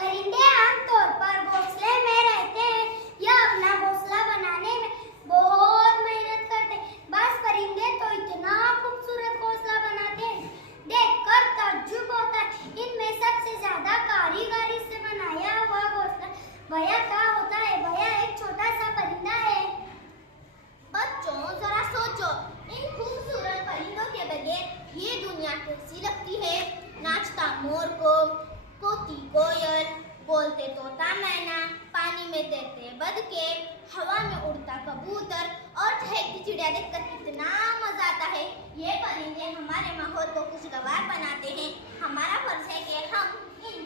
परिंदे आमतौर पर घोंसले में रहते हैं। यह अपना घोंसला बनाने में बहुत मेहनत करते हैं। बाज परिंदे तो इतना खूबसूरत घोंसला बनाते हैं, देखकर ताज्जुब होता है। इनमें सबसे ज्यादा कारीगरी से बनाया हुआ घोंसला भैया का होता है। भैया एक छोटा सा परिंदा है। बच्चों जरा सोचो, इन खूबसूरत परिंदों के बगैर ये दुनिया कैसी लगती है। नाचता मोर को, कोती कोयल, बोलते तोता मैना, पानी में तैरते बतखे, हवा में उड़ता कबूतर और चहकती चिड़िया देखकर कितना मजा आता है। ये परिंदे हमारे माहौल को खुशगवार बनाते हैं। हमारा फर्ज है कि हम इन